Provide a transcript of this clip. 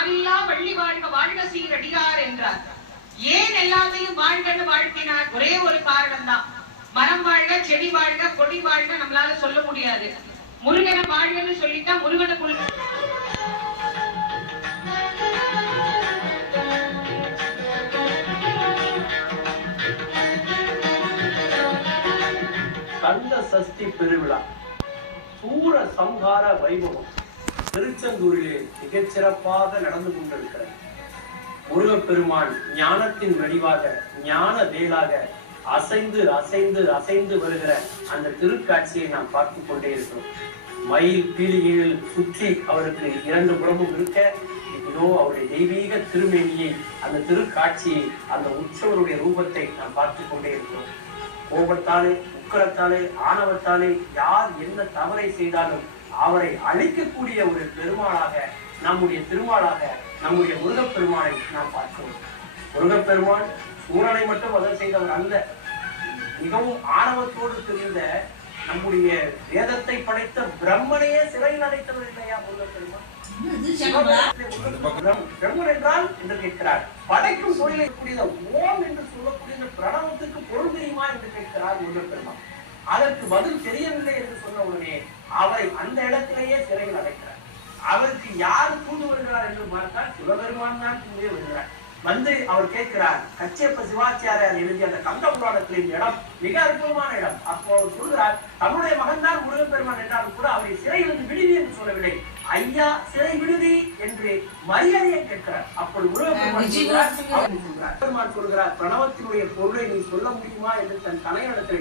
மாறில்லா வள்ளி வாழ்க வாழ்க சீரடியார் என்றார். ஏன் எல்லாத்தையும் வாழ்கன்னு வாழ்த்தினார்? ஒரே ஒரு காரணம் தான். மரம் வாழ்க, செடி வாழ்க, கொடி வாழ்க நம்மளால சொல்ல முடியாது. முருகனை வாழ்கன்னு சொல்லிட்டா முருகனை கந்த சஷ்டி பெருவிழா சூர சம்ஹார வைபவம் திருச்செந்தூரிலே மிகச்சிறப்பாக நடந்து கொண்டிருக்கிறது. முருகப்பெருமான் ஞானத்தின் வடிவாக ஞான வேலாக அசைந்து அசைந்து அசைந்து வருகிற அந்த திருக்காட்சியை நாம் பார்த்து கொண்டே இருக்கிறோம். மயில் பீலிகையில் சுற்றி அவருக்கு இரண்டு புறமும் இருக்க இதோ அவருடைய தெய்வீக திருமேனியை, அந்த திருக்காட்சியை, அந்த உற்சவருடைய ரூபத்தை நாம் பார்த்து கொண்டே இருக்கிறோம். கோபத்தாலே, உக்கரத்தாலே, ஆணவத்தாலே யார் என்ன தவறை செய்தாலும் அவரை அழிக்கக்கூடிய ஒரு பெருமாளாக, நம்முடைய திருமாலாக நம்முடைய முருகப்பெருமானை நாம் பார்க்கிறோம். முருகப்பெருமான் சூரனை மட்டும் வதம் செய்தவர் அல்ல, மிகவும் ஆணவத்தோடு தெரிந்த நம்முடைய வேதத்தை படைத்த பிரம்மனையே சிறையில் அடைத்தவர் இல்லையா முருகப்பெருமான்? பிரம்மன் என்றால் என்று கேட்கிறார். படைக்கும் தொழிலை கூடிய ஓம் என்று சொல்லக்கூடிய பிரணவத்துக்கு பொருள் தெரியுமா என்று கேட்கிறார் முருகப்பெருமான். அதற்கு பதில் தெரியவில்லை என்று சொன்ன உடனே அவரை அந்த இடத்திலேயே சிறையில் அடைக்கிறார். அவருக்கு யார் தூண்டு வருகிறார் என்று பார்த்தால் சிவபெருமான் தான் தூண்டே வருகிறார். வந்து அவர் கேட்கிறார், கச்சியப்ப சிவாச்சாரியார் எழுதிய அந்த கந்த புராணத்தின் இடம் மிக அற்புதமான இடம். அப்போ அவர் சொல்கிறார், தன்னுடைய மகன் தான் முருகப்பெருமான் என்றாலும் கூட அவரை சிறையிலிருந்து விடுதி என்று சொல்லவில்லை, ஐயா சிறை விடுதி என்று மரியாதையை கேட்கிறார். அப்போது முருகப்பெருமான் சொல்கிறார், பிரணவத்தினுடைய பொருளை நீ சொல்ல முடியுமா என்று தன் தலையிடத்தில்